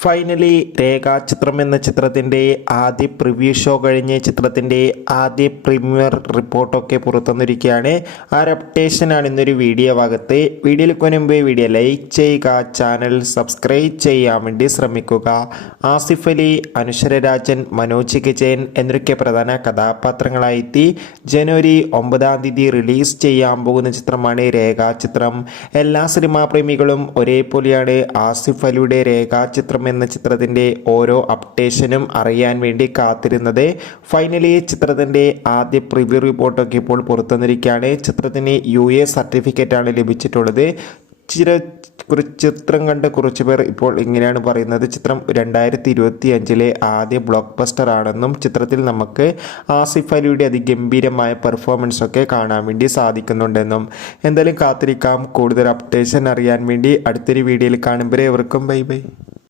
Finally രേഖാചിത്രം എന്ന ചിത്രത്തിൻ്റെ ആദ്യ പ്രിവ്യൂ ഷോ കഴിഞ്ഞ് ചിത്രത്തിൻ്റെ ആദ്യ പ്രീമിയർ റിപ്പോർട്ടൊക്കെ പുറത്തുവന്നിരിക്കുകയാണ്. ആ ഒരു അപ്ഡേഷനാണ് ഇന്നൊരു വീഡിയോ ഭാഗത്ത്. വീഡിയോയിലേക്ക് മുൻപ് വീഡിയോ ലൈക്ക് ചെയ്യുക, ചാനൽ സബ്സ്ക്രൈബ് ചെയ്യാൻ വേണ്ടി ശ്രമിക്കുക. ആസിഫ് അലി, അനശ്വര രാജൻ, മനോജ് വിജയൻ എന്നൊക്കെ പ്രധാന കഥാപാത്രങ്ങളായെത്തി ജനുവരി 9-ാം തീയതി റിലീസ് ചെയ്യാൻ പോകുന്ന ചിത്രമാണ് രേഖാചിത്രം. എല്ലാ സിനിമാ പ്രേമികളും ഒരേപോലെയാണ് ആസിഫ് അലിയുടെ രേഖാചിത്രം എന്ന ചിത്രത്തിൻ്റെ ഓരോ അപ്ഡേഷനും അറിയാൻ വേണ്ടി കാത്തിരുന്നത്. ഫൈനലി ചിത്രത്തിൻ്റെ ആദ്യ പ്രിവ്യൂ റിപ്പോർട്ടൊക്കെ ഇപ്പോൾ പുറത്തുവന്നിരിക്കുകയാണ്. ചിത്രത്തിന് UA സർട്ടിഫിക്കറ്റാണ് ലഭിച്ചിട്ടുള്ളത്. ചിത്രം കണ്ട കുറച്ച് പേർ ഇപ്പോൾ ഇങ്ങനെയാണ് പറയുന്നത്, ചിത്രം 2025-ലെ ആദ്യ ബ്ലോക്ക് ബസ്റ്റർ ആണെന്നും ചിത്രത്തിൽ നമുക്ക് ആസിഫ് അലിയുടെ അതിഗംഭീരമായ പെർഫോമൻസ് ഒക്കെ കാണാൻ വേണ്ടി സാധിക്കുന്നുണ്ടെന്നും. എന്തായാലും കാത്തിരിക്കാം കൂടുതൽ അപ്ഡേഷൻ അറിയാൻ വേണ്ടി. അടുത്തൊരു വീഡിയോയിൽ കാണുമ്പോൾ എവർക്കും ബൈ ബൈ.